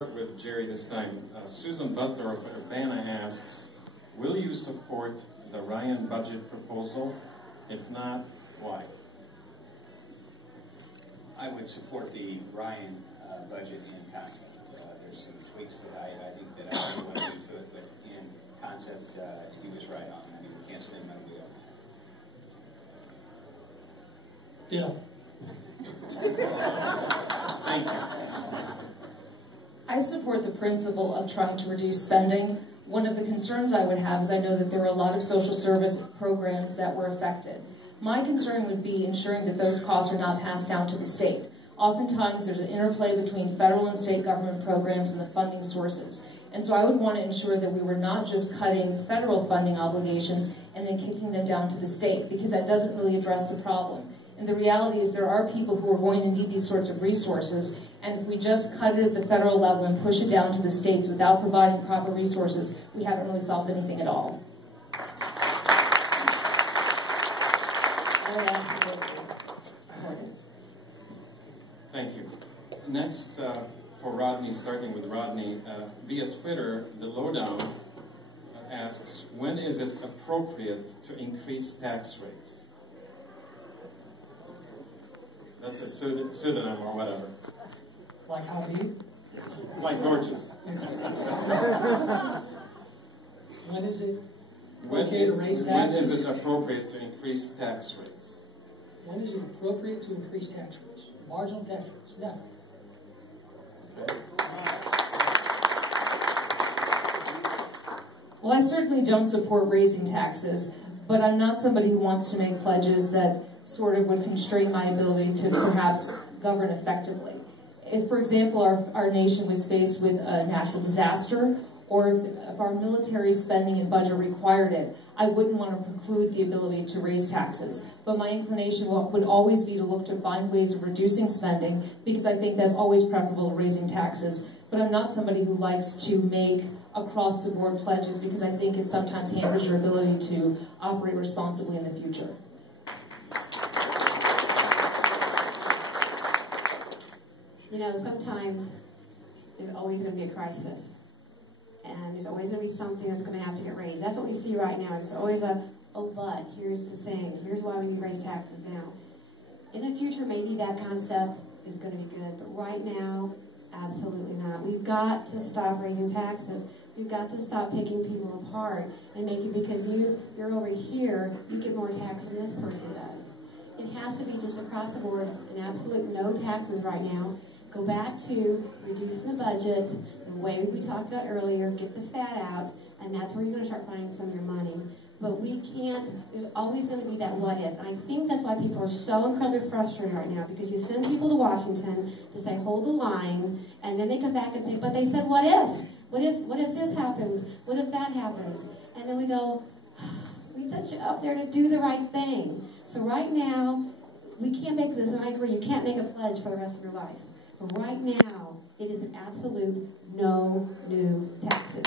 With Jerry this time. Susan Butler of Urbana asks, will you support the Ryan budget proposal? If not, why? I would support the Ryan budget in concept. There's some tweaks that I think that I would want to do to it, but in concept, he was right on. I mean, we can't spend money we don't have. Thank you. I support the principle of trying to reduce spending. One of the concerns I would have is I know that there were a lot of social service programs that were affected. My concern would be ensuring that those costs are not passed down to the state. Oftentimes there's an interplay between federal and state government programs and the funding sources. And so I would want to ensure that we were not just cutting federal funding obligations and then kicking them down to the state, because that doesn't really address the problem. And the reality is there are people who are going to need these sorts of resources, and if we just cut it at the federal level and push it down to the states without providing proper resources, we haven't really solved anything at all. Thank you. Next, for Rodney, starting with Rodney, via Twitter, the Lowdown asks, when is it appropriate to increase tax rates? That's a pseudonym or whatever. Like how big? Like gorgeous. When is it okay to raise taxes? When is it appropriate to increase tax rates? When is it appropriate to increase tax rates? Marginal tax rates? No. Okay. Well, I certainly don't support raising taxes, but I'm not somebody who wants to make pledges that sort of would constrain my ability to perhaps govern effectively. If, for example, our nation was faced with a natural disaster, or if our military spending and budget required it, I wouldn't want to preclude the ability to raise taxes. But my inclination would always be to look to find ways of reducing spending, because I think that's always preferable to raising taxes. But I'm not somebody who likes to make across-the-board pledges, because I think it sometimes hampers your ability to operate responsibly in the future. You know, sometimes there's always going to be a crisis, and there's always going to be something that's going to have to get raised. That's what we see right now. There's always oh, but here's the thing. Here's why we need to raise taxes now. In the future, maybe that concept is going to be good, but right now, absolutely not. We've got to stop raising taxes. We've got to stop picking people apart and making, because you're over here, you get more tax than this person does. It has to be just across the board, an absolute no taxes right now. Go back to reducing the budget, the way we talked about earlier, get the fat out, and that's where you're going to start finding some of your money. But we can't, there's always going to be that what if. And I think that's why people are so incredibly frustrated right now, because you send people to Washington to say, hold the line, and then they come back and say, but they said, what if? What if this happens? What if that happens? And then we go, we set you up there to do the right thing. So right now, we can't make this, and I agree, you can't make a pledge for the rest of your life. But right now, it is an absolute no new taxes.